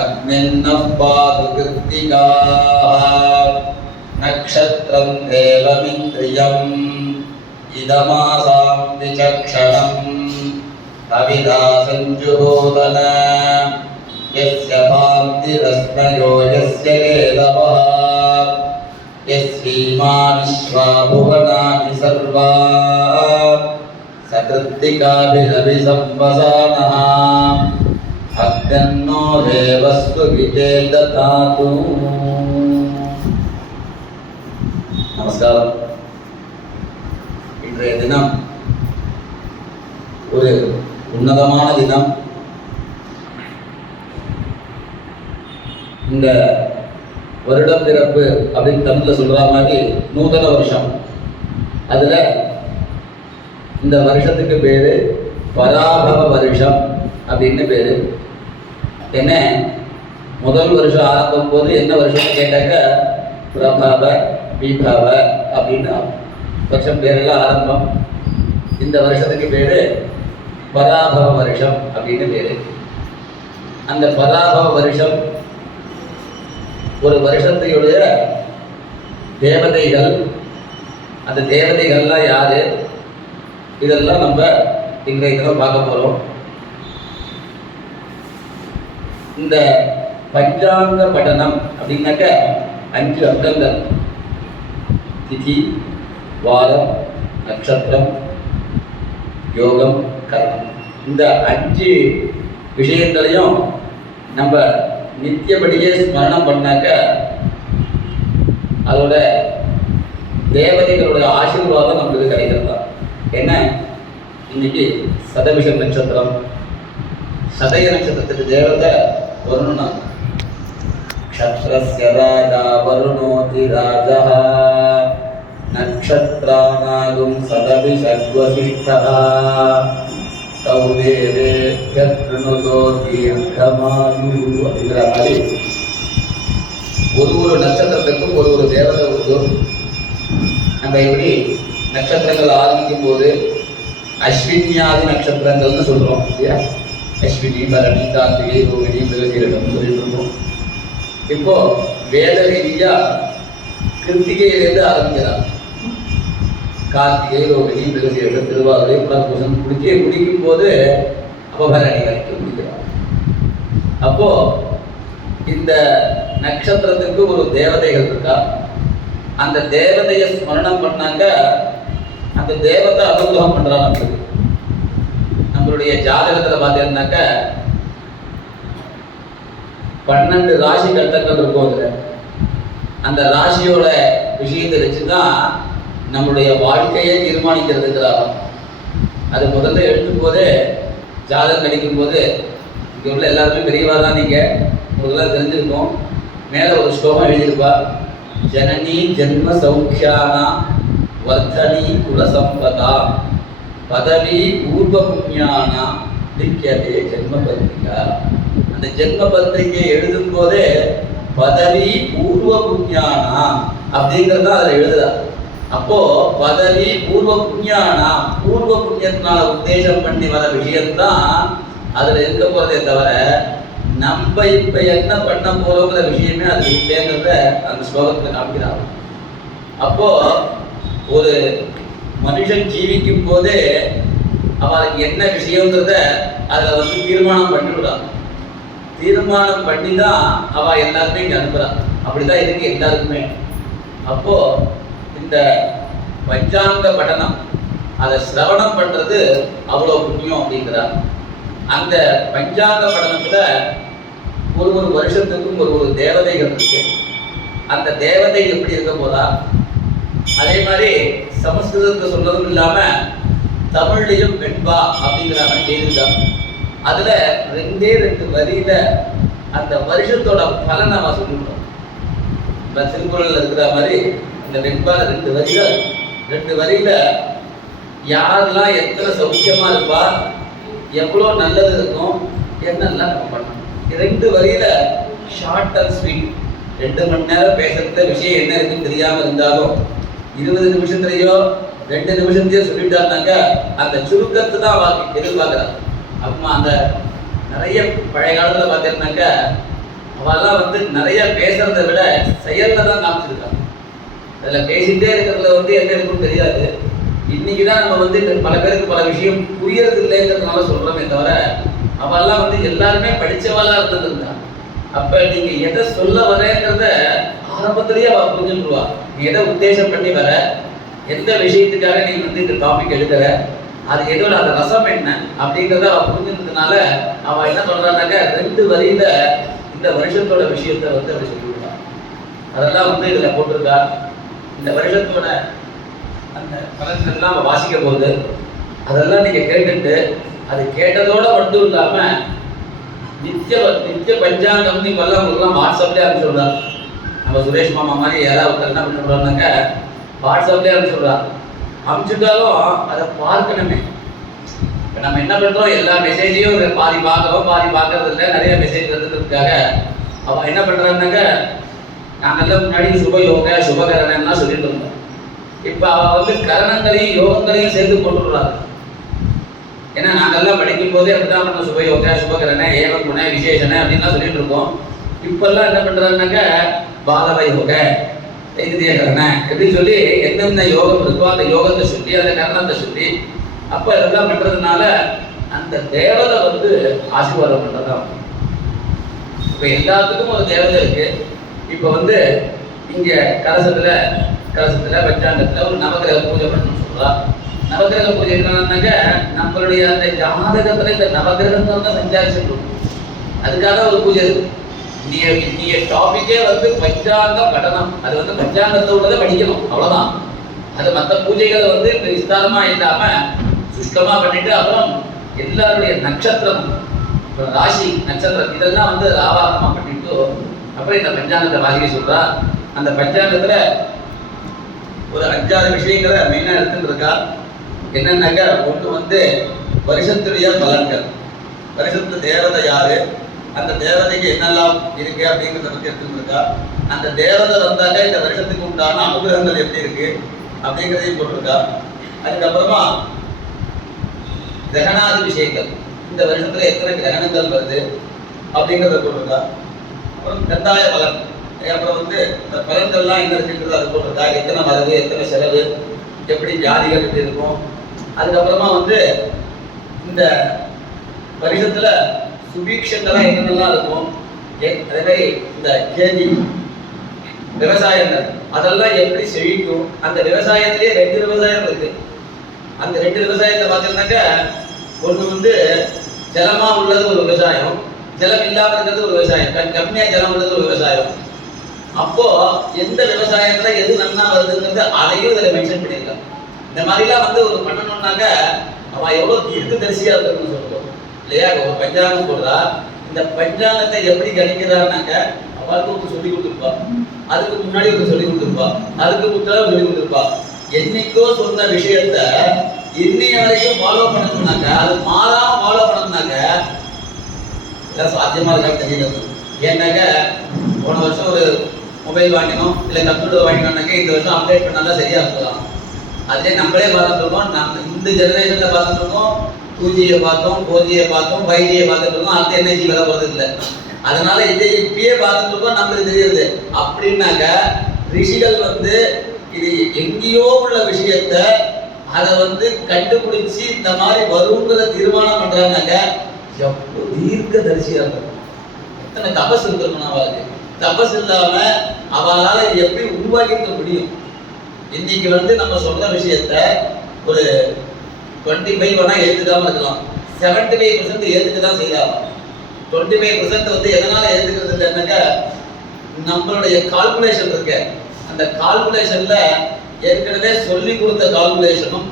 அக்னின்னः பாது கிருத்திகாः நக்ஷத்ரம் தேவமிந்திரியம் இதமாசாம் விசக்ஷணம் அவிதா சஞ்சுஹோதன யஸ்ய பாந்திரஸ்மயோ யஸ்ய வேதவः யஸ்ரீமா விஸ்வா புவனானி சர்வா சகிருத்திகாபிரவிசம்பசானः அக்னோ தேவஸ்து விஜேததாது. நமஸ்காரம். இன்றைய தினம் ஒரு உன்னதமான தினம். இந்த வருடம் பிறப்பு அப்படின்னு தமிழில் சொல்கிற மாதிரி நூதன வருஷம். அதில் இந்த வருஷத்துக்கு பேர் பராபவ வருஷம் அப்படின்னு பேர். என்ன முதல் வருஷம் ஆரம்பம் போது என்ன வருஷம்னு கேட்டாக்க பிரபாவ விபவ அப்படின்னு வருஷம் பேரெல்லாம் ஆரம்பம். இந்த வருஷத்துக்கு பேர் பராபவ வருஷம் அப்படின்னு பேர். அந்த பராபவ வருஷம் ஒரு வருஷத்தையுடைய தேவதைகள், அந்த தேவதைகள்லாம் யாரு, இதெல்லாம் நம்ம இன்றைய தினம் பார்க்க போகிறோம். இந்த பஞ்சாங்க பட்டனம் அப்படின்னாக்க 5 அங்கங்கள்: திதி, வாரம், நட்சத்திரம், யோகம், கர்மம். இந்த 5 விஷயங்களையும் நம்ம நித்தியபடியே ஸ்மரணம் பண்ணாக்க அதோட தேவதைகளுடைய ஆசீர்வாதம் நம்மளுக்கு கிடைக்கிறதா. என்ன இன்னைக்கு சதவிஷ நட்சத்திரம், சதய நட்சத்திரத்துக்கு தேவதை வருணனா. க்ஷத்ரஸ்ய ராஜா வருணோதி ராஜः நக்ஷத்ராநாகும் சதவிஷத்வசிஷ்டः தௌ தேவேப்யः க்ருணுதோ தீர்க்கமாயு அப்படிங்கிற மாதிரி ஒரு நட்சத்திரத்துக்கும் ஒரு தேவதை உண்டு. நம்ம எப்படி நட்சத்திரங்கள் ஆரம்பிக்கும் போது அஸ்வின்யாதி நட்சத்திரங்கள்னு சொல்கிறோம் இல்லையா? அஸ்வினி, பரணி, கார்த்திகை, ரோகிணி, மிருகசீரகம்னு சொல்லிட்டு இருக்கோம். இப்போ வேத ரீதியா கிருத்திகையிலேருந்து ஆரம்பிக்கிறான். கார்த்திகை, ரோகிணி, மிருகசீரகம், திருவாதிரை, புனர்பூசம் முடிக்கும் போது அபபரணி வரைக்கும் முடிக்கிறான். அப்போ இந்த நட்சத்திரத்துக்கு ஒரு தேவதைகள் இருக்கா. அந்த தேவதையை ஸ்மரணம் பண்ணாங்க, அந்த தேவதை அனுகிரகம் பண்றான். நம்மளுக்கு நம்மளுடைய ஜாதகத்துல பார்த்தீங்கன்னாக்க 12 ராசி கட்டங்கள் இருக்கும். அதுல அந்த ராசியோட விஷயத்தை வச்சுதான் நம்மளுடைய வாழ்க்கையை தீர்மானிக்கிறதுங்கிறாங்க. அது முதல்ல எழுதும் போதே ஜாதகம் கிடைக்கும் போது இங்கே உள்ள எல்லாருமே பெரியவா தான், நீங்கள் உங்களுக்குலாம் தெரிஞ்சிருக்கும். மேலே ஒரு ஸ்லோகம் எழுதியிருப்பா: ஜனனி ஜென்ம சௌக்கியானா வர்தனி குலசம்பதா பதவி பூர்வ புண்ணியானா லிக்கியதே ஜென்ம பத்திரிகா. அந்த ஜென்ம பத்திரிகை எழுதும் போதே பதவி பூர்வ புண்ணியானா அப்படிங்கிறது தான் அதில் எழுதுறா. அப்போ பதவி பூர்வ புண்ணியானா, பூர்வ புண்ணியத்தினால உத்தேசம் பண்ணி வர விஷயம்தான் அதில் இருக்க போகிறதே தவிர நம்ம இப்போ என்ன பண்ண போகிறோங்கிற விஷயமே அது இல்லைங்கிறத அந்த ஸ்லோகத்தில் காமிக்கிறாங்க. அப்போ ஒரு மனுஷன் ஜீவிக்கும் போதே அவளுக்கு என்ன விஷயங்கிறத அதில் தீர்மானம் பண்ணிவிடுறான். தீர்மானம் பண்ணி தான் அவள் எல்லாருமே இங்கே அனுப்புகிறான். அப்படிதான் இருக்கு எல்லாருக்குமே. அப்போ இந்த பஞ்சாங்க பட்டனம், அதை சிரவணம் பண்ணுறது அவ்வளோ புண்ணியம் அப்படிங்கிறார். அந்த பஞ்சாங்க பட்டணத்துல ஒரு வருஷத்துக்கும் ஒரு தேவதைகள் இருக்கு. அந்த தேவதை எப்படி இருக்க போதா, அதே மாதிரி சமஸ்கிருதத்தை சொல்றதும் இல்லாம தமிழ்லையும் வெண்பா அப்படிங்கிற மாதிரி செய்திருக்காங்க. அதுல 2 வரியில அந்த வருஷத்தோட பலனை அவன் சொல்லிவிட்டோம். இந்த திருக்குறள்ல இருக்கிற மாதிரி இந்த வெண்பால 2 வரியில யாரெல்லாம் எத்தனை சௌக்கியமா இருப்பா, எவ்வளோ நல்லது இருக்கும், என்னெல்லாம் நம்ம பண்ணணும். 2 வரியில ஷார்ட் அண்ட் ஸ்வீட். 2 மணி நேரம் பேசுறதுல விஷயம் என்ன இருக்குன்னு தெரியாம இருந்தாலும் 20 நிமிஷத்துலயோ 2 நிமிஷத்தையோ சொல்லிட்டாருனாக்க அந்த சுருக்கத்தை தான் எதிர்பார்க்குறாங்க. அப்புறமா அந்த நிறைய பழைய காலத்தில் பார்த்தீங்கன்னாக்க அவெல்லாம் வந்து நிறைய பேசுறதை விட செயல்ல தான் காமிச்சிருக்காங்க. அதில் பேசிட்டே இருக்கிறதுல வந்து என்ன இருக்குன்னு தெரியாது. இன்னைக்கு தான் நம்ம வந்து பல பேருக்கு பல விஷயம் புரியறது இல்லைங்கிறதுனால சொல்றோமே தவிர, அவெல்லாம் வந்து எல்லாருமே படிச்சவாளா இருந்திருந்தா. அப்ப நீங்க எதை சொல்ல வரேங்கிறத ஆரம்பத்திலேயே அவ புரிஞ்சுருவா. நீ எதை உத்தேசம் பண்ணி வர, எந்த விஷயத்துக்காக நீ வந்து இந்த டாபிக் எடுக்கிற, அது எதோட அந்த ரசம் என்ன அப்படிங்கிறத அவ புரிஞ்சுக்கிறதுனால அவ என்ன சொல்றான்னாக்க 2 வரியில இந்த வருஷத்தோட விஷயத்த வந்து அப்படி சொல்லிவிட்டா. அதெல்லாம் வந்து இதுல போட்டிருக்கா. இந்த வருஷத்தோட அந்த பலன்கள்லாம் அவ வாசிக்க போகுது. அதெல்லாம் நீங்க கேட்டுட்டு அது கேட்டதோட மட்டும் இல்லாம நித்திய பஞ்சாங்கம் இப்பெல்லாம் உங்களுக்குலாம் வாட்ஸ்அப்லேயே அனுப்பிச்சு விடுறாங்க. நம்ம சுரேஷ் மாமா மாதிரி யாராவது என்ன பண்ணுறாங்க, வாட்ஸ்அப்லேயே அனுப்பிச்சு விடுறாங்க. அனுப்பிச்சுட்டாலும் அதை பார்க்கணுமே. இப்போ நம்ம என்ன பண்ணுறோம், எல்லா மெசேஜையும் பாதி பார்க்குறோம், பாதி பார்க்கறது இல்லை. நிறைய மெசேஜ் வந்ததுக்காக அவள் என்ன பண்ணுறாங்கனாக்க, நாங்கள்லாம் முன்னாடி சுபயோக சுபகரணம்லாம் சொல்லிட்டு இருந்தோம். இப்போ அவள் வந்து கரணங்களையும் யோகங்களையும் சேர்த்து போட்டுடுறாங்க. ஏன்னா நாங்கள்லாம் படிக்கும் போதே அப்படிதான் பண்ண, சுபயோக சுபகரண ஏவம் குண விசேஷன அப்படின்லாம் சொல்லிட்டு இருக்கோம். இப்பெல்லாம் என்ன பண்றாங்கன்னாக்க பாலவ யோக தைத்தியகரண எப்படின்னு சொல்லி எந்தெந்த யோகம் இருக்கோ அந்த யோகத்தை சொல்லி அந்த கரணத்தை சொல்லி அப்ப இதெல்லாம் பண்றதுனால அந்த தேவதை வந்து ஆசீர்வாதம் பண்றதான். இப்ப எல்லாத்துக்கும் ஒரு தேவதை இருக்கு. இப்ப வந்து இங்க கலசத்துல பஞ்சாங்கத்துல ஒரு நவகிரக பூஜை பண்ணணும்னு சொல்றா. நவகிரக பூஜை என்னன்னாக்க நம்மளுடைய அந்த ஜாதகத்துல இந்த நவகிரகங்கள் தான் சஞ்சாரிச்சுட்டு அதுக்காக ஒரு பூஜை இருக்கு. நீ டாபிக்கே வந்து பஞ்சாங்கம் கடனம், அது வந்து பஞ்சாங்கத்தை உள்ளதை படிக்கணும், அவ்வளவுதான். அது மற்ற பூஜைகளை வந்து விஸ்தாரமா இல்லாம சுஷ்கமா பண்ணிட்டு அப்புறம் எல்லாருடைய நட்சத்திரம் ராசி நட்சத்திரம் இதெல்லாம் வந்து ஆவாகமா பண்ணிட்டு அப்புறம் இந்த பஞ்சாங்கத்தை வாசிக்க சொல்றா. அந்த பஞ்சாங்கத்துல ஒரு 5-6 விஷயங்களை மெயினா எடுத்துட்டு இருக்கா. என்னன்னாக்க ஒன்று வந்து வருஷத்துடைய பலன்கள், வருஷத்து தேவதை யாரு, அந்த தேவதைக்கு என்னெல்லாம் இருக்கு அப்படிங்கிறத பற்றி எடுத்துட்டு இருக்கா. அந்த தேவதை வந்தாக்க இந்த வருஷத்துக்கு உண்டான அனுகிரகங்கள் எப்படி இருக்கு அப்படிங்கிறதையும் போட்டிருக்கா. அதுக்கப்புறமா கிரகணாதி விஷயங்கள், இந்த வருஷத்துல எத்தனை கிரகணங்கள் வருது அப்படிங்கிறத போட்டிருக்கா. அப்புறம் கந்தாய பலன், அப்புறம் வந்து இந்த பலன்கள்லாம் என்ன இருக்குன்றது அது போட்டிருக்கா. எத்தனை வரவு எத்தனை செலவு, எப்படி வியாதிகள் எப்படி இருக்கும். அதுக்கப்புறமா வந்து இந்த வருஷத்துல சுபீட்சங்கள்லாம் என்னென்னலாம் இருக்கும், அதே மாதிரி இந்த கேஜி விவசாயங்கள் அதெல்லாம் எப்படி செழிக்கும். அந்த விவசாயத்திலேயே 2 விவசாயம் இருக்கு. அந்த 2 விவசாயத்தை பார்த்தீங்கன்னாக்க ஒன்று வந்து ஜலமா உள்ளது ஒரு விவசாயம், ஜலம் இல்லாமல் இருக்கிறது ஒரு விவசாயம், கம்மியா ஜலம் உள்ளது ஒரு விவசாயம். அப்போ எந்த விவசாயத்துல எது நன்னா வருதுங்கிறது அதையும் இதில் மென்ஷன் பண்ணியிருக்காங்க. இந்த மாதிரிலாம் வந்து ஒரு பண்ணணும்னாக்க அவன் எவ்வளவு தீர்க்க தரிசியா இருக்குன்னு சொல்றோம் இல்லையா. ஒரு பஞ்சாங்கம் போடுறா, இந்த பஞ்சாங்கத்தை எப்படி கணிக்கிறான்னாக்க அவளுக்கு ஒரு சொல்லி கொடுத்துருப்பா, அதுக்கு முன்னாடி ஒரு சொல்லி கொடுத்துருப்பா, அதுக்கு முன்னாடி சொல்லி கொடுத்துருப்பா. என்னைக்கோ சொன்ன விஷயத்த இன்னைய வரைக்கும் ஃபாலோ பண்ணணும்னாக்க, அது மாறாம ஃபாலோ பண்ணணும்னாக்க எல்லாம் சாத்தியமா இருக்கான்னு தெரியல. ஏன்னாக்க போன வருஷம் ஒரு மொபைல் வாங்கினோம் இல்லை கம்ப்யூட்டர் வாங்கினோம்னாக்க இந்த வருஷம் அப்டேட் பண்ணாதான் சரியா இருக்கலாம். அதே நம்மளே பார்த்துட்டு இருக்கோம். நம்ம இந்த ஜெனரேஷன்ல பார்த்துட்டு இருக்கோம், 2Gயை பார்த்தோம், 4Gயை பார்த்தோம், 5Gயை பார்த்துட்டு இருக்கோம். அடுத்த NG வர போறது இல்லை. அதனால இதை இப்பயே பார்த்துட்டு இருக்கோம், நம்மளுக்கு தெரியுது. அப்படின்னாக்க ரிஷிகள் வந்து இது எங்கேயோ உள்ள விஷயத்த அதை வந்து கண்டுபிடிச்சி இந்த மாதிரி வருங்கிற தீர்மானம் பண்றாங்கனாக்க எவ்வளவு தீர்க்க தரிசியா இருக்கும். எத்தனை தபஸ் இருக்கணும் அவளுக்கு. தபஸ் இல்லாம அவளால எப்படி உருவாக்கிக்க முடியும். இன்னைக்கு வந்து நம்ம சொல்ற விஷயத்த ஒரு 25 வேணா ஏத்துக்காம இருக்கலாம், 75% ஏத்துக்கதான் செய்யலாம். 25% வந்து எதனால ஏத்துக்கிறது இல்லைன்னாக்க நம்மளுடைய கால்குலேஷன் இருக்கு. அந்த கால்குலேஷன்ல ஏற்கனவே சொல்லி கொடுத்த கால்குலேஷனும்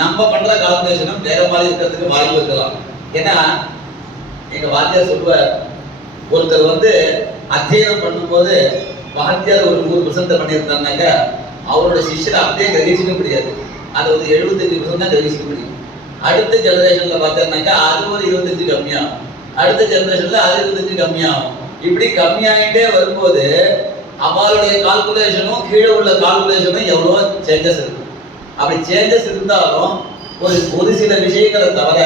நம்ம பண்ற கால்குலேஷனும் வேற மாதிரி இருக்கிறதுக்கு வாய்ப்பு இருக்கலாம். ஏன்னா எங்க வாத்தியார் சொல்லுவார், ஒருத்தர் வந்து அத்தியனம் பண்ணும்போது வாத்தியார் ஒரு 100% பண்ணியிருந்தாருனாக்க அவரோட சிஷ்யரை அப்படியே கிரகிச்சிக்க முடியாது. அது ஒரு 75% தான் கிரகிச்சிக்க முடியும். அடுத்த ஜெனரேஷன்ல பார்த்தோம்னாக்கா அது ஒரு 25 கம்மியாகும், அடுத்த ஜெனரேஷன்ல அது 25 கம்மியாகும். இப்படி கம்மியாகிட்டே வரும்போது அவளுடைய கால்குலேஷனும் கீழே உள்ள கால்குலேஷனும் எவ்வளோ சேஞ்சஸ் இருக்கும். அப்படி சேஞ்சஸ் இருந்தாலும் ஒரு சில விஷயங்களை தவிர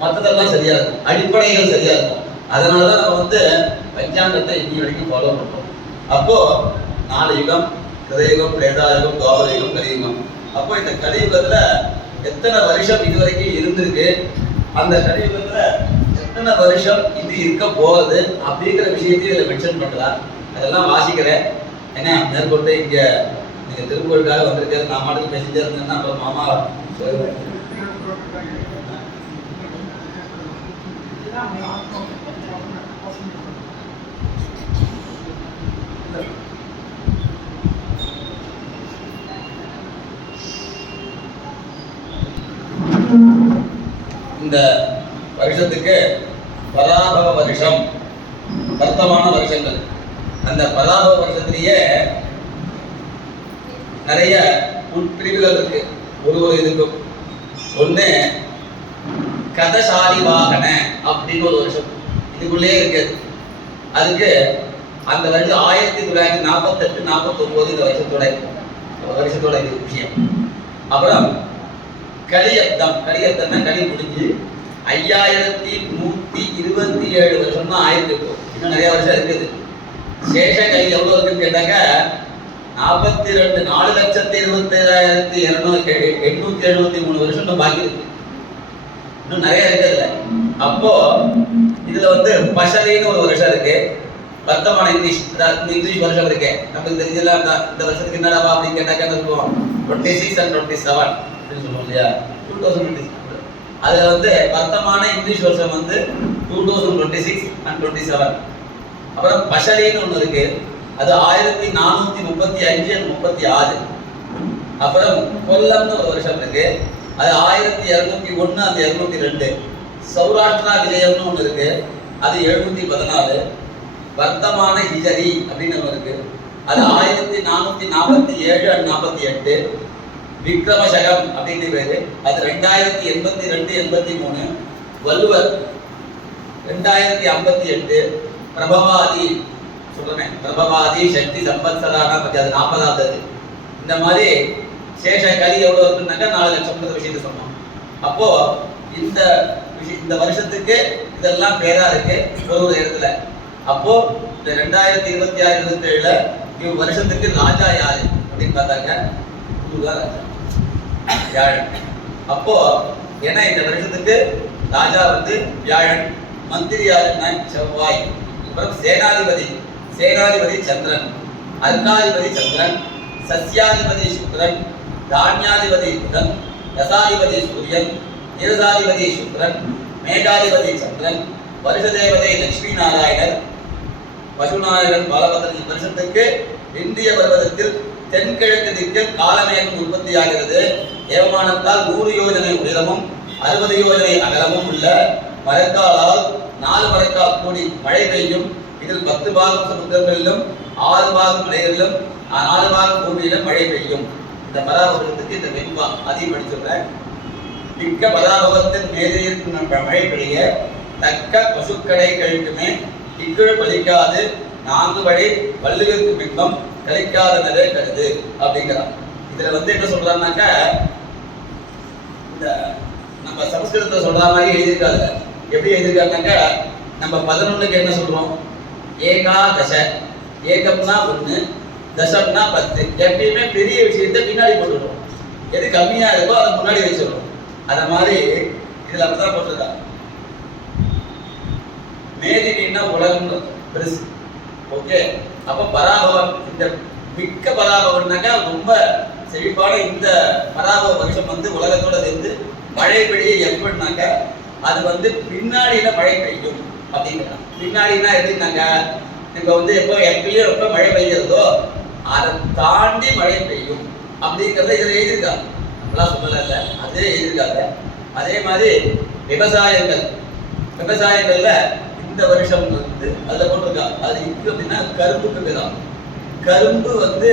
மற்றதெல்லாம் சரியா இருக்கும், அடிப்படைகள் சரியா இருக்கும். அதனாலதான் நம்ம வந்து பஞ்சாங்கத்தை இன்னி வரைக்கும் ஃபாலோ பண்றோம். அப்போ 4 யுகம், கிருதயுகம், திரேதாயுகம், துவாபரயுகம், கலியுகம். அப்போ இந்த கலியுகத்துல எத்தனை வருஷம் இது வரைக்கும் இருந்திருக்கு, அந்த கலியுகத்துல எத்தனை வருஷம் இது இருக்க போகுது அப்படிங்கிற விஷயத்தையும் இதில் மென்ஷன் பண்றார். அதெல்லாம் வாசிக்கிறேன். ஏன்னா மேற்கொண்டு இங்க நீங்க திருக்குறளுக்காக வந்திருக்காரு, நான் மாட்டுக்கு பேசிட்டே இருந்தேன்னா அப்புறம் மாமா சொல்லுவேன். இந்த வருஷத்துக்கு பராபவ வருஷம், வர்த்தமான வருஷங்கள். அந்த பராபவ வருஷத்திலேயே நிறைய உட்பிரிவுகள் இருக்கு. ஒரு இதுக்கும் ஒண்ணு கதசாலி வாகன அப்படின்னு ஒரு வருஷம் இதுக்குள்ளே இருக்குது. அதுக்கு அந்த வருஷம் 1948, 49 இந்த வருஷத்தோட இது விஷயம். அப்புறம் கலியப்தம், கலியப்தம்னா கலி முடிஞ்சு 5127 வருஷம் தான் ஆயிருக்கு. இப்போ இன்னும் நிறைய வருஷம் இருக்குது. சேஷ கலி எவ்வளவு இருக்குன்னு கேட்டாங்க 4,27,873 வருஷம் பாக்கி இருக்கு. இன்னும் நிறைய இருக்குதுல்ல. அப்போ இதுல வந்து பஷலின்னு ஒரு வருஷம் இருக்கு, வர்த்தமான இங்கிலீஷ் வருஷம் இருக்கு. நமக்கு தெரிஞ்சல இந்த வருஷத்துக்கு என்னடா அப்படின்னு கேட்டாக்க இருக்கும் 26 and 27 அப்படின்னு சொல்லுவோம் இல்லையா, 2026. அதுல வந்து வர்த்தமான இங்கிலீஷ் வருஷம் வந்து 2026 and 27. அப்புறம் பஷலின்னு ஒண்ணு இருக்கு, அது 1435 and 36. அப்புறம் கொல்லம்னு ஒரு வருஷம் இருக்கு, அது 1201 and 202. சௌராஷ்டிரா விஜயம்னு ஒண்ணு இருக்கு, அது 714. வர்த்தமான ஹிஜரி அப்படின்னு ஒண்ணு இருக்கு, அது 1447 and 48. விக்ரமசகம் அப்படின்னு பேரு, அது 2082, 83. வள்ளுவர் 2058. பிரபவாதி சொல்றேன், பிரபவாதி சக்தி சம்பத்சரான பத்தி அது 40வது. இந்த மாதிரி சேஷ கலி எவ்வளவு இருக்குன்னாக்கா 4 லட்சம் விஷயத்தை சொன்னோம். அப்போ இந்த வருஷத்துக்கு இதெல்லாம் பேரா இருக்கு ஒரு இடத்துல. அப்போ இந்த 2026, 27 வருஷத்துக்கு ராஜா யாரு அப்படின்னு பார்த்தாங்க, ராஜா வியாழன். அப்போ ஏன்னா இந்த வருஷத்துக்கு ராஜா வந்து வியாழன், மந்திரி யாருன்னா செவ்வாய். அப்புறம் சேனாதிபதி சந்திரன், அர்க்காதிபதி சந்திரன், சஸ்யாதிபதி சுக்கிரன், தானியாதிபதி புதன், ரசாதிபதி சூரியன், நிரசாதிபதி சுக்கிரன், மேகாதிபதி சந்திரன், வருஷதேவதை லட்சுமி நாராயணர், பசுநாயகன் பாலபத்திரன். வருஷத்துக்கு இந்திய பர்வதத்தில் தென்கிழக்கு திக்கில் காலமேகம் உற்பத்தியாகிறது. ஏவமானத்தால் 100 யோஜனை உயரமும் 60 யோஜனை அகலமும் உள்ள மரக்காலால் 4 மரக்கால் கூடி மழை பெய்யும். இதில் 10 பாகம் சமுத்திரங்களிலும் 6 பாகம் மலைகளிலும் 4 பாகம் பூமியிலும் மழை பெய்யும். இந்த பராபவத்துக்கு இந்த வெண்பா அதையும் படிச்சுடுறேன். மிக்க பராபவத்தின் மேதையிற்கு மழை பெய்ய தக்க பசுக்கடை கழிக்குமே இக்குழு பலிக்காது 4 வழி வள்ளுவருக்கு பின்பம் கழிக்காதனவே கருது அப்படிங்கிறான். இதுல வந்து என்ன சொல்றான்னாக்க, இந்த நம்ம சமஸ்கிருதத்தை சொல்ற மாதிரி எழுதியிருக்காங்க. எப்படி எழுதியிருக்காங்க, நம்ம 11க்கு என்ன சொல்றோம், ஏகாதச. ஏகம்னா 1, தசம்னா 10. எப்பயுமே பெரிய விஷயத்தை பின்னாடி போட்டுடுறோம், எது கம்மியா இருக்கோ அதை முன்னாடி வச்சிடறோம். அத மாதிரி இதுல அப்படிதான் போட்டிருக்காங்க. மேதினா உலகம் பெருசு. ஓகே, அப்ப பராபவம், இந்த மிக்க பராபவம்னாக்கா ரொம்ப செழிப்பான இந்த பராபவ வருஷம் வந்து உலகத்தோட சேர்ந்து மழை பெய்ய எப்படின்னாக்க அது வந்து பின்னாடியில மழை பெய்யும் அப்படிங்கிறாங்க. பின்னாடினா எப்படின்னாங்க, இப்ப வந்து எப்ப மழை பெய்யறதோ அதை தாண்டி மழை பெய்யும் அப்படிங்கிறத இதுல எழுதியிருக்காங்க. அப்படிலாம் சொல்லல, அதே எழுதியிருக்காங்க. அதே மாதிரி விவசாயங்கள்ல இந்த வருஷம் வந்து அதுல போட்டிருக்காங்க. அது இருக்கு அப்படின்னா கரும்புக்கு தான். கரும்பு வந்து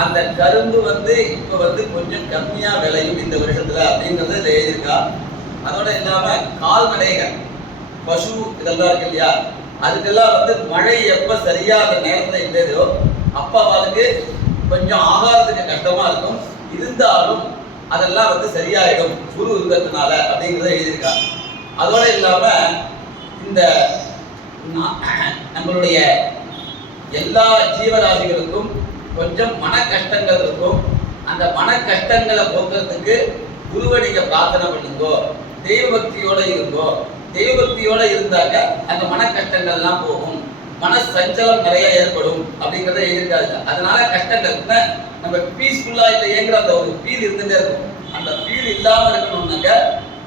அந்த கரும்பு வந்து இப்ப வந்து கொஞ்சம் கம்மியா விளையும் இந்த வருஷத்துல அப்படிங்கறத இதுல எழுதியிருக்கா. அதோட இல்லாம கால்நடைகள், பசு இதெல்லாம் இருக்கு இல்லையா, அதுக்கெல்லாம் வந்து மழை எப்ப சரியா அந்த நேரத்துல இல்லையோ அப்ப அதுக்கு கொஞ்சம் ஆகாரத்துக்கு கஷ்டமா இருக்கும். இருந்தாலும் அதெல்லாம் வந்து சரியாயிடும் குரு இருக்கிறதுனால அப்படிங்கிறத எழுதியிருக்காங்க. அதோட இல்லாம இந்த நம்மளுடைய எல்லா ஜீவராசிகளுக்கும் கொஞ்சம் மன கஷ்டங்கள் இருக்கும். அந்த மன கஷ்டங்களை போக்குறதுக்கு குருவை நீங்க பிரார்த்தனை பண்ணுங்கோ, தெய்வ பக்தியோட இருங்கோ. தெய்வ பக்தியோட இருந்தாக்க அந்த மன கஷ்டங்கள் எல்லாம் போகும், மன சஞ்சலம் நிறைய ஏற்படும் அப்படிங்கிறத எழுதியிருக்காங்க. அதனால கஷ்டங்கள் நம்ம பீஸ்ஃபுல்லா இல்லையேங்கிற அந்த ஒரு ஃபீல் இருந்துட்டே இருக்கும். அந்த ஃபீல் இல்லாம இருக்கணும்னாக்க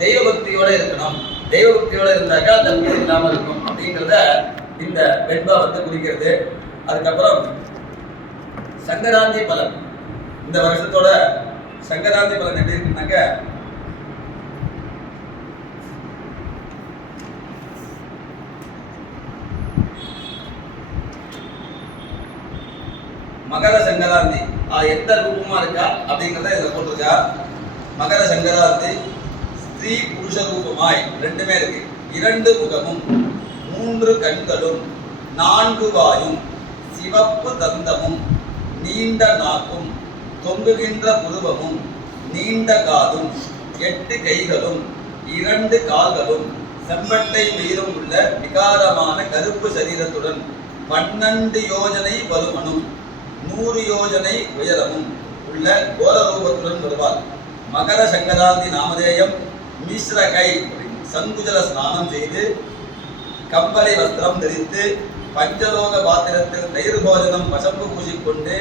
தெய்வ பக்தியோட இருக்கணும். தெய்வ பக்தியோட இருந்தாக்க அந்த ஃபீல் இல்லாம இருக்கும் அப்படிங்கிறத இந்த வெண்பா குறிக்கிறது. அதுக்கப்புறம் சங்கராந்தி பலன், இந்த வருஷத்தோட சங்கராந்தி பலன் எப்படி இருக்குன்னாக்க, மகர சங்கராந்தி எந்த ரூபமா இருக்கா அப்படிங்கிறத இதில் போட்டிருக்கா. மகர சங்கராந்தி ஸ்திரீ புருஷ ரூபமாய் ரெண்டுமே இருக்கு. 2 முகமும் 3 கண்களும் 4 வாயும் சிவப்பு தந்தமும் நீண்ட நாக்கும் தொங்குகின்ற புருவமும் நீண்ட காதும் 8 கைகளும் 2 கால்களும் செம்பட்டை மீறும் உள்ள விகாரமான கருப்பு சரீரத்துடன் 12 யோஜனை பருமனும் 100 யோஜனை உயரமும் உள்ள கோர ரூபத்துடன் வருவார். மகர சங்கராந்தி நாமதேயம் மிஸ்ர கை சங்குஜல ஸ்நானம் செய்து கம்பளி வஸ்திரம் தரித்து பஞ்சலோக பாத்திரத்தில் தயிர் போஜனம் பசம்பு பூசிக்கொண்டு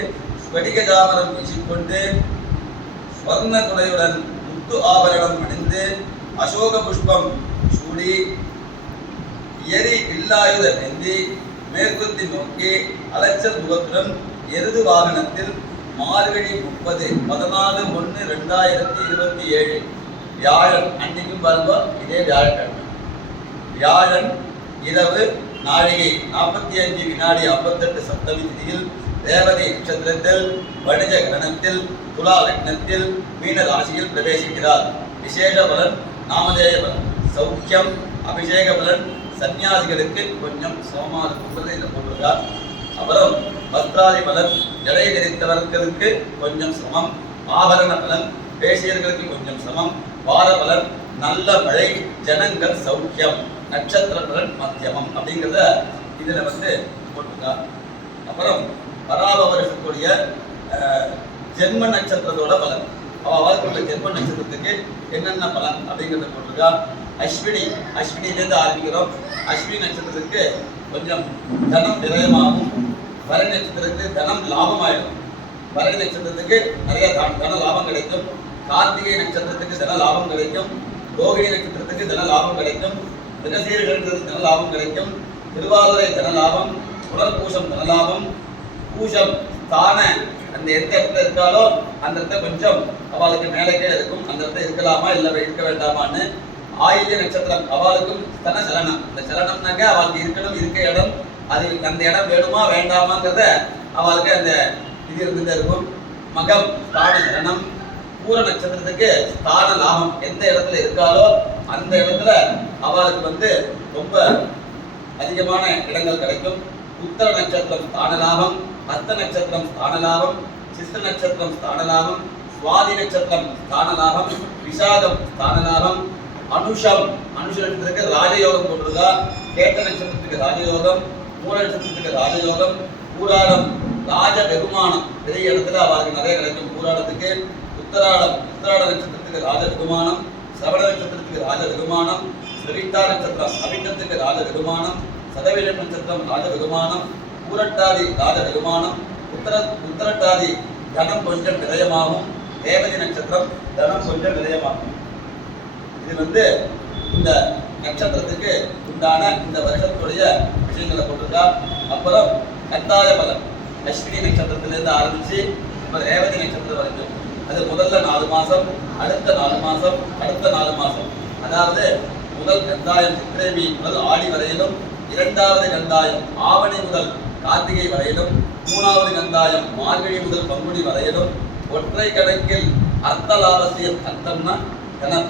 ஸ்படிக ஜாமரம் வீசிக்கொண்டு ஸ்வர்ண துளையுடன் முத்து ஆபரணம் அணிந்து அசோக புஷ்பம் சூடி எரி வில்லாயுத ஏந்தி மேற்குத்தி நோக்கி அலைச்சல் முகத்துடன் எருது வாகனத்தில் மார்கழி 30/14/2027 வியாழன் அன்னைக்கும் பாருங்க, இதே வியாழக்கிழமை வியாழன் இரவு நாழிகை 45 வினாடி 58 சப்தமி திதியில் தேவதை நட்சத்திரத்தில் வணிஜ கணத்தில் துலா லக்னத்தில் மீன ராசியில் பிரவேசிக்கிறார். விசேஷ பலன் நாமதேய பலன் சௌக்கியம், அபிஷேக பலன் சன்னியாசிகளுக்கு கொஞ்சம் சமமாக இருக்கும் இதில் போட்டிருக்கார். அப்புறம் வஸ்திராதி பலன் ஜடை தரித்தவர்களுக்கு கொஞ்சம் சமம், ஆபரண பலன் பேசியர்களுக்கு கொஞ்சம் சமம், வார பலன் நல்ல மழை, ஜனங்கள் சௌக்கியம், நட்சத்திர பலன் மத்தியமம் அப்படிங்கிறத இதில் போட்டிருக்கா. அப்புறம் பராப வருஷத்துடைய ஜென்ம நட்சத்திரத்தோட பலன், அவர்களுடைய ஜென்ம நட்சத்திரத்துக்கு என்னென்ன பலன் அப்படிங்கிறத போட்டிருக்கா. அஸ்வினிலேருந்து ஆரம்பிக்கிறோம். அஸ்வினி நட்சத்திரத்துக்கு கொஞ்சம் தனம் விரயமாகும். பரணி நட்சத்திரத்துக்கு தனம் லாபமாயிடும். பரணி நட்சத்திரத்துக்கு நிறைய தன லாபம் கிடைக்கும். கார்த்திகை நட்சத்திரத்துக்கு தன லாபம் கிடைக்கும். ரோகிணி நட்சத்திரத்துக்கு தன லாபம் கிடைக்கும். மிருகசீரர்களுக்கு தன லாபம் கிடைக்கும். திருவாதிரை தன லாபம். புனர்பூசம் தன லாபம். பூசம் தான அந்த எந்த இடத்துல இருக்காலோ அந்த இடத்த கொஞ்சம் அவளுக்கு மேலக்கே இருக்கும். அந்த இடத்துல இருக்கலாமா இல்லை இருக்க வேண்டாமான்னு. ஆயில்ய நட்சத்திரம் அவளுக்கும் தன சலனம். இந்த சலனம்னாக்க அவளுக்கு இருக்கணும், இருக்க இடம், அது அந்த இடம் வேணுமா வேண்டாமாங்கிறத அவளுக்கு அந்த இது இருந்துட்டு இருக்கும். மகம் ஸ்தான சலனம். பூர நட்சத்திரத்துக்கு ஸ்தான லாபம், எந்த இடத்துல இருக்காலோ அந்த இடத்துல அவளுக்கு ரொம்ப அதிகமான இடங்கள் கிடைக்கும். உத்தர நட்சத்திரம் ஸ்தான லாபம், ஹஸ்த நட்சத்திரம் ஸ்தான லாபம், சிஸ்த நட்சத்திரம் ஸ்தான லாபம், சுவாதி நட்சத்திரம் ஸ்தான லாபம், விசாகம் ஸ்தான லாபம், அனுஷம் நட்சத்திரத்துக்கு ராஜயோகம் போட்டிருக்கா. கேட்ட நட்சத்திரத்துக்கு ராஜயோகம், மூல நட்சத்திரத்துக்கு ராஜயோகம், பூராடம் ராஜ வெகுமானம், பெரிய இடத்துல அவருக்கு நிறைய கிடைக்கும். பூராடத்துக்கு உத்தராட நட்சத்திரத்துக்கு ராஜ வெகுமானம், சிரவண நட்சத்திரத்துக்கு ராஜ வெகுமானம், ஸ்ரவித்தா நட்சத்திரம் அபிட்டத்துக்கு ராஜ வெகுமானம், சதவீட நட்சத்திரம் ராஜ வெகுமானம், பூரட்டாதி ராஜ வெகுமானம், உத்தரட்டாதி தனம் கொஞ்சம் விரயமாகும். தேவதி நட்சத்திரம் தனம் கொஞ்சம் விரயமாகும். இது இந்த நட்சத்திரத்துக்கு உண்டான இந்த வருஷத்துடைய விஷயங்களை போட்டிருக்கா. அப்புறம் கட்டாய பலன் அஸ்வினி நட்சத்திரத்திலிருந்து ஆரம்பிச்சு இப்போ ரேவதி நட்சத்திரம் வரைக்கும். அது முதல்ல 4 மாதம், அடுத்த 4 மாதம், அடுத்த 4 மாதம். அதாவது முதல் கந்தாயம் சித்திரேவி முதல் ஆடி வரையிலும், 2வது கந்தாயம் ஆவணி முதல் கார்த்திகை வரையிலும், 3வது கந்தாயம் மார்கழி முதல் பங்குனி வரையிலும். ஒற்றை கணக்கில் அர்த்த லாபத்தையும், அர்த்தம்னா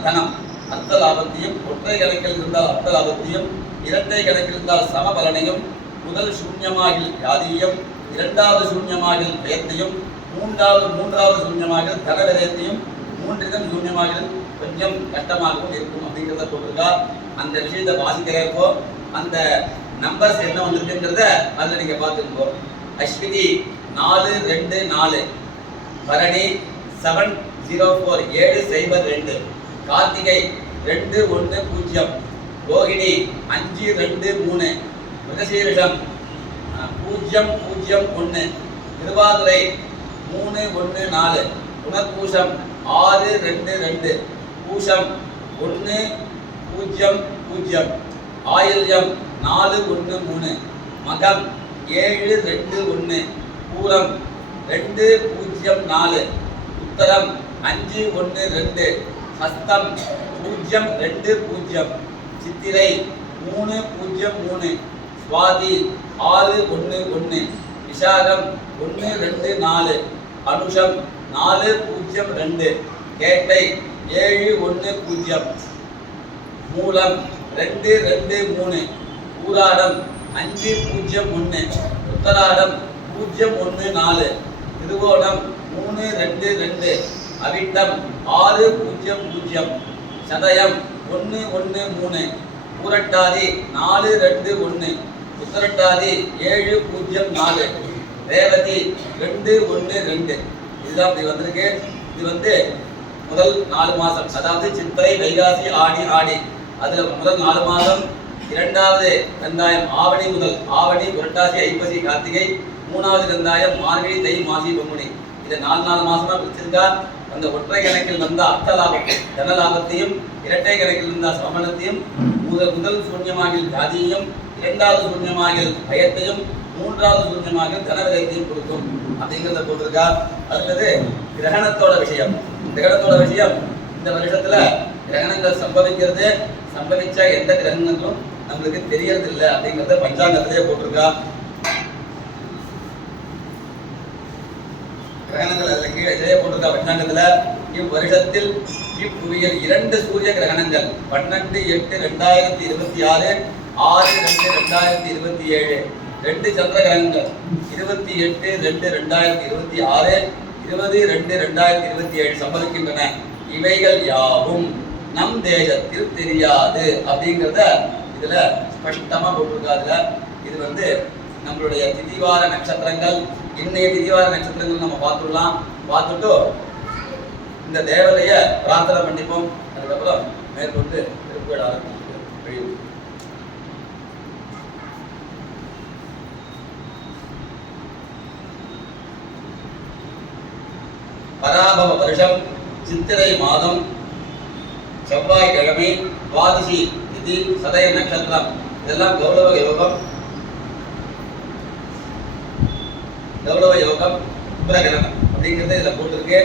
தனம், அர்த்த லாபத்தையும், ஒற்றை கணக்கில் இருந்தால் அர்த்த லாபத்தையும், இரட்டை கணக்கில் இருந்தால் சம பலனையும், முதல் சூன்யமாகில் வியாதியும், 2வது சூன்யமாகில் பயத்தையும், மூன்றாவது சூன்யமாகில் தன விரயத்தையும், 3 சூன்யமாகில் கொஞ்சம் கஷ்டமாகவும் இருக்கும் அப்படிங்கிறத போட்டிருக்கா. அந்த விஷயத்தை வாசிக்கிறப்போ அந்த நம்பர்ஸ் என்ன வந்திருக்குங்கிறத அதில் நீங்க பார்த்துக்கோ. அஸ்வினி 424, பரணி 704 702, கார்த்திகை 210, ரோகிணி 523, மிருகசீரிஷம் 001, திருவாதிரை 314, புனர்பூஷம் 622, பூஷம் 100, ஆயில்யம் 413, மகம் 721, பூரம் 204, உத்தரம் 512, ஹஸ்தம் 020, சித்திரை 303, சுவாதி 611, விசாகம் 124, அனுஷம் 402, கேட்டை 710, மூலம் 223, பூராடம் 501, உத்தராடம் 014, திருவோணம் 322, அவிட்டம் 600, சதயம் 113, பூரட்டாதி 421, உத்தரட்டாதி 704, ரேவதி 212. இதுதான் இப்படி வந்திருக்கு. இது வந்து முதல் 4 மாசம், அதாவது சித்திரை வைகாசி ஆடி அதுல முதல் 4 மாதம், இரண்டாவது கந்தாயம் ஆவணி முதல் ஆவணி புரட்டாசி ஐப்பசி கார்த்திகை, மூணாவது கந்தாயம் மார்கழி தை மாசி பங்குனி. இதை 4 மாசமா பிரிச்சிருக்கா. அந்த ஒற்றை கணக்கில் வந்த அர்த்த லாபம் தன லாபத்தையும், இரட்டை கணக்கில் இருந்த சமணத்தையும், முதல் சூன்யமாகில் ஜாதியையும், இரண்டாவது சூன்யமாகில் பயத்தையும், மூன்றாவது சூன்யமாகில் தனவிதத்தையும் கொடுக்கும் அப்படிங்கிறத போட்டிருக்கா. அடுத்தது கிரகணத்தோட விஷயம். கிரகணத்தோட விஷயம், இந்த வருஷத்துல கிரகணங்கள் சம்பவிச்சா எந்த கிரகணங்களும் நம்மளுக்கு தெரியறது இல்லை அப்படிங்கிறத பஞ்சாங்கத்திலேயே போட்டிருக்கா. கிரகணங்கள் அதுல கீழே இதே போட்டிருக்கா பஞ்சாங்கத்துல. இவ்வருஷத்தில் இப்புவியில் 2 சூரிய கிரகணங்கள் 12/8/2026, 6/2/2027, 2 சந்திர கிரகணங்கள் 28/2/2026, 20/2/2027 சம்பவிக்கின்றன. இவைகள் யாவும் நம் தேசத்தில் தெரியாது அப்படிங்கிறத இதுல ஸ்பஷ்டமா போட்டிருக்காதுல. இது வந்து நம்மளுடைய திதிவார நட்சத்திரங்கள். இன்னைய திதிவார நட்சத்திரங்கள் நம்ம பார்த்துடலாம். பார்த்துட்டு இந்த தேவதைய பிரார்த்தனை பண்ணிப்போம். அதுக்கப்புறம் மேற்கொண்டு திருப்பி ஆரம்பிச்சு பராபவ வருஷம் சித்திரை மாதம் செவ்வாய்க்கிழமை துவாதசி திதி சதய நட்சத்திரம். இதெல்லாம் கௌரவ யோகம் உபரகிரகம் அப்படிங்கிறத இதில் போட்டிருக்கு.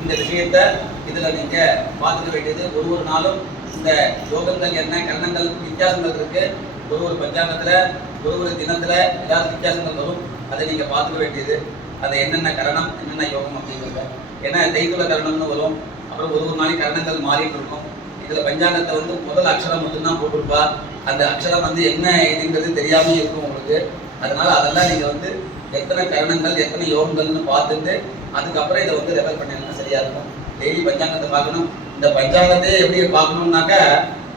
இந்த விஷயத்தை இதில் நீங்கள் பார்த்துக்க வேண்டியது. ஒரு நாளும் இந்த யோகங்கள் என்ன கரணங்கள் வித்தியாசங்கள் இருக்கு. ஒரு பஞ்சாங்கத்தில் ஒரு தினத்தில் ஏதாவது வித்தியாசங்கள் வரும். அதை நீங்கள் பார்த்துக்க வேண்டியது. அதை என்னென்ன கரணம் என்னென்ன யோகம் அப்படிங்கிறத. ஏன்னா தைக்குல கரணம்னு வரும். அப்புறம் ஒரு நாளைக்கு கரணங்கள் மாறிட்டு இருக்கும். இதில் பஞ்சாங்கத்தை வந்து முதல் அக்ஷரம் மட்டும்தான் போட்டிருப்பா. அந்த அக்ஷரம் வந்து என்ன இதுங்கிறது தெரியாமல் இருக்கும் உங்களுக்கு. அதனால அதெல்லாம் நீங்கள் வந்து எத்தனை கரணங்கள் எத்தனை யோகங்கள்னு பார்த்துட்டு அதுக்கப்புறம் இதை வந்து ரெஃபர் பண்ணிங்கன்னா சரியா இருக்கும். டெய்லி பஞ்சாங்கத்தை பார்க்கணும். இந்த பஞ்சாங்கத்தை எப்படி பார்க்கணும்னாக்க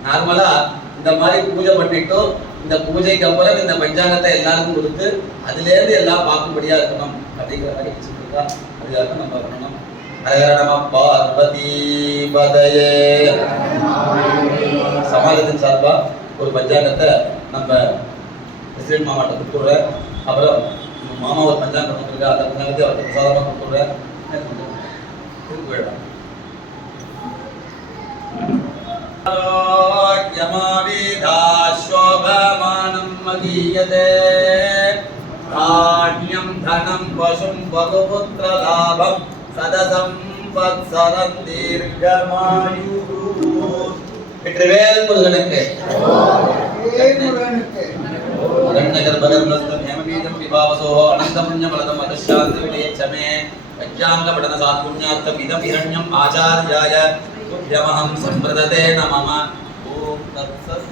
நார்மலாக இந்த மாதிரி பூஜை பண்ணிட்டு இந்த பூஜைக்கு அப்புறம் இந்த பஞ்சாங்கத்தை எல்லாருக்கும் கொடுத்து அதுலேருந்து எல்லாம் பார்க்கும்படியா இருக்கணும் அப்படிங்கிற மாதிரி வச்சுருக்கா. அதுக்காக நம்ம பண்ணணும். பார்வதி பதயே சமாஜத்தின் சார்பா ஒரு பஞ்சாங்கத்தை நம்ம பிரசிடென்ட் மாமாட்ட கொடுத்துடுறேன். அப்புறம் மாமா ஒரு பஞ்சாங்கம் கொடுத்துருக்கா. அந்த பஞ்சாங்கத்தை அவருக்கு பிரசாதமாக கொடுத்துடுறேன். திருப்பி போயிடலாம். ஆரோக்கியமாவிதாஸ்யோபமானம் மகீயதே தானியம் தனம் பசும் பகுபுத்திர லாபம் சதசம்பத்சரம் தீர்க்கமாயு. வெற்றிவேல் முருகனுக்கு. அரண்யகர்பகர்மஸ்தம் ஹேமபீஜம் விபாவசோஹோ அனந்தமுன்யமலதம் அதசாந்தி விடேச்சமே பஞ்சாங்கபடன சாத்புண்யார்த்தம் இதம் இரண்யம் ஆச்சார்யாய துப்யமஹம் சம்பிரததே நமம. ஓம் தத்சத்.